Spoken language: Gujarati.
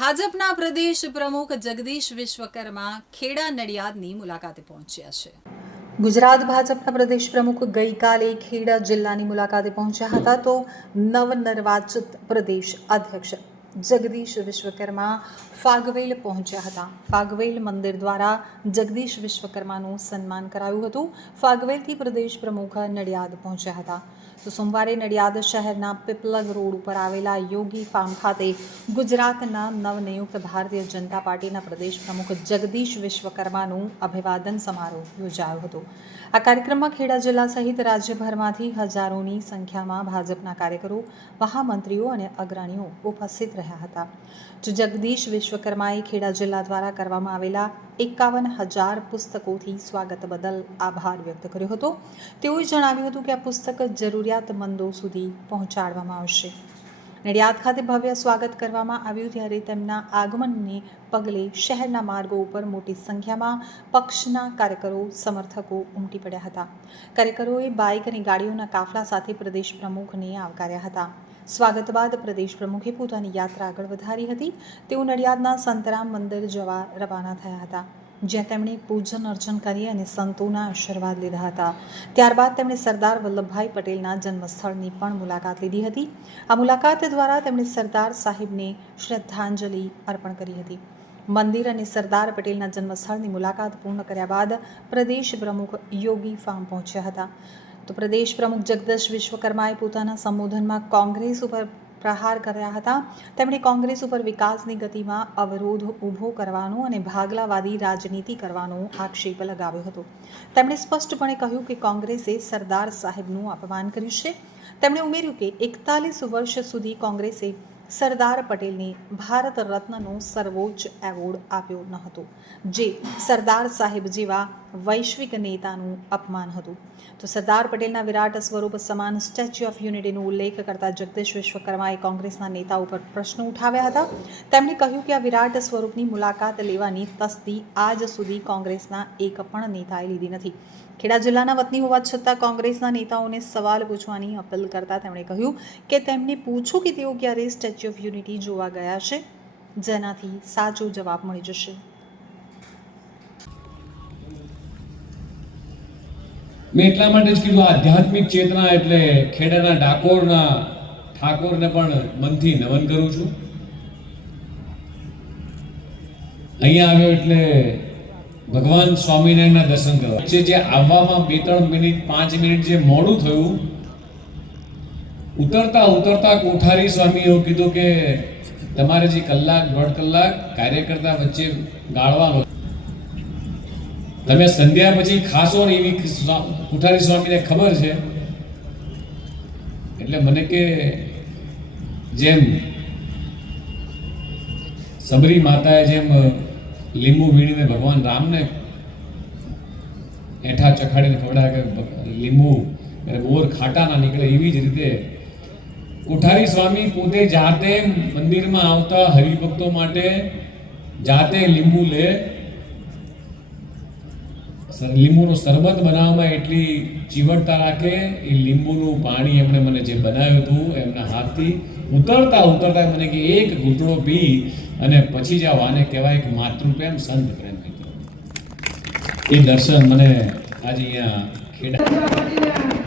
ભાજપના પ્રદેશ પ્રમુખ જગદીશ વિશ્વકર્મા ખેડા નડિયાદની મુલાકાતે પહોંચ્યા છે. ગુજરાત ભાજપના પ્રદેશ પ્રમુખ ગઈકાલે ખેડા જિલ્લાની મુલાકાતે પહોંચ્યા હતા તો નવનિર્વાચિત પ્રદેશ અધ્યક્ષ જગદીશ વિશ્વકર્મા ફાગવેલ પહોંચ્યા હતા. ફાગવેલ મંદિર દ્વારા જગદીશ વિશ્વકર્માનું સન્માન કરાયું હતું. ફાગવેલથી પ્રદેશ પ્રમુખ નડિયાદ પહોંચ્યા હતા. તો સોમવારે નડિયાદ શહેરના પીપલગ રોડ ઉપર આવેલા યોગી ફાર્મ ખાતે ગુજરાતના નવનિયુક્ત ભારતીય જનતા પાર્ટીના પ્રદેશ પ્રમુખ જગદીશ વિશ્વકર્માનું અભિવાદન સમારોહ યોજાયો હતો. આ કાર્યક્રમમાં ખેડા જિલ્લા સહિત રાજ્યભરમાંથી હજારોની સંખ્યામાં ભાજપના કાર્યકરો, મહામંત્રીઓ અને અગ્રણીઓ ઉપસ્થિત રહ્યા હતા. જો જગદીશ વિશ્વકર્માએ ખેડા જિલ્લા દ્વારા કરવામાં આવેલા એકાવન હજાર પુસ્તકોથી સ્વાગત બદલ આભાર વ્યક્ત કર્યો હતો. તેઓએ જણાવ્યું હતું કે આ પુસ્તક જરૂરિયાતમંદો સુધી પહોંચાડવામાં આવશે. નડિયાદ ખાતે ભવ્ય સ્વાગત કરવામાં આવ્યું ત્યારે તેમના આગમનને પગલે શહેરના માર્ગો ઉપર મોટી સંખ્યામાં પક્ષના કાર્યકરો, સમર્થકો ઉમટી પડ્યા હતા. કાર્યકરોએ બાઇક અને ગાડીઓના કાફલા સાથે પ્રદેશ પ્રમુખને આવકાર્યા હતા. સ્વાગત બાદ પ્રદેશ પ્રમુખે પોતાની યાત્રા આગળ વધારી હતી. તેઓ નડિયાદના સંતરામ મંદિર જવા રવાના થયા હતા. જ્યાં તેમણે પૂજન અર્ચન કરી અને સંતોના આશીર્વાદ લીધા હતા. ત્યારબાદ તેમણે સરદાર વલ્લભભાઈ પટેલના જન્મસ્થળની પણ મુલાકાત લીધી હતી. આ મુલાકાત દ્વારા તેમણે સરદાર સાહેબને શ્રદ્ધાંજલિ અર્પણ કરી હતી. મંદિર અને સરદાર પટેલના જન્મસ્થળની મુલાકાત પૂર્ણ કર્યા બાદ પ્રદેશ પ્રમુખ યોગી ફાર્મ પહોંચ્યા હતા. તો પ્રદેશ પ્રમુખ જગદીશ વિશ્વકર્માએ પોતાના સંબોધનમાં કોંગ્રેસ ઉપર પ્રહાર કર્યા હતા. તેમણે કોંગ્રેસ ઉપર વિકાસની ગતિમાં અવરોધ ઊભો કરવાનો અને ભાગલાવાદી રાજનીતિ કરવાનો આક્ષેપ લગાવ્યો હતો. તેમણે સ્પષ્ટપણે કહ્યું કે કોંગ્રેસે સરદાર સાહેબનું અપમાન કર્યું છે. તેમણે ઉમેર્યું કે એકતાલીસ વર્ષ સુધી કોંગ્રેસે સરદાર પટેલને ભારત રત્નનો સર્વોચ્ચ એવોર્ડ આપ્યો ન હતો, જે સરદાર સાહેબ જેવા વૈશ્વિક નેતાનું અપમાન હતું. તો સરદાર પટેલના વિરાટ સ્વરૂપ સમાન સ્ટેચ્યુ ઓફ યુનિટીનો ઉલ્લેખ કરતા જગદીશ વિશ્વકર્માએ કોંગ્રેસના નેતા ઉપર પ્રશ્નો ઉઠાવ્યા હતા. તેમણે કહ્યું કે આ વિરાટ સ્વરૂપની મુલાકાત લેવાની તસ્દી આજ સુધી કોંગ્રેસના એક પણ નેતાએ લીધી નથી. ખેડા જિલ્લાના વતની હોવા છતાં કોંગ્રેસના નેતાઓને સવાલ પૂછવાની અપીલ કરતા તેમણે કહ્યું કે તેમને પૂછો કે તેઓ ક્યારે સ્ટેચ્યુ ઓફ યુનિટી જોવા ગયા છે. જેનાથી સાચો જવાબ મળી જશે. મેં એટલા માટે જ કીધું, આધ્યાત્મિક ચેતના એટલે ખેડાના ડાકોરના ઠાકોરને પણ મનથી નમન કરું છું. અહીંયા આવ્યો એટલે ભગવાન સ્વામિનારાયણના દર્શન કરવા. જે આવવામાં બે ત્રણ મિનિટ, પાંચ મિનિટ જે મોડું થયું ઉતરતા ઉતરતા કોઠારી સ્વામીઓ કીધું કે તમારે જે કલાક, દોઢ કલાક કાર્યકર્તા વચ્ચે ગાળવાનો. તમે સંધ્યા પછી ખાશો ને એવી કોઠારી સ્વામીને ખબર છે? એટલે મને કે જેમ સબરી માતાએ જેમ લીંબુ વીણીને ભગવાન રામને એઠા ચખાડીને ખવડાવે કે લીંબુ બોર ખાટા ના નીકળે એવી જ રીતે કોઠારી સ્વામી પોતે જાતે મંદિરમાં આવતા હરિભક્તો માટે જાતે લીંબુ લે. લીંબુનો શરબત બનાવવામાં એટલી ચીવટતા રાખે, એ લીંબુનું પાણી એમણે મને જે બનાવ્યું હતું, એમના હાથથી ઉતરતા ઉતરતા મને કે એક ઘૂંટડો પી અને પછી જ આ વાને કહેવાય કે માતૃપ્રેમ, સંત પ્રેમ એ દર્શન મને આજે અહીંયા ખેડા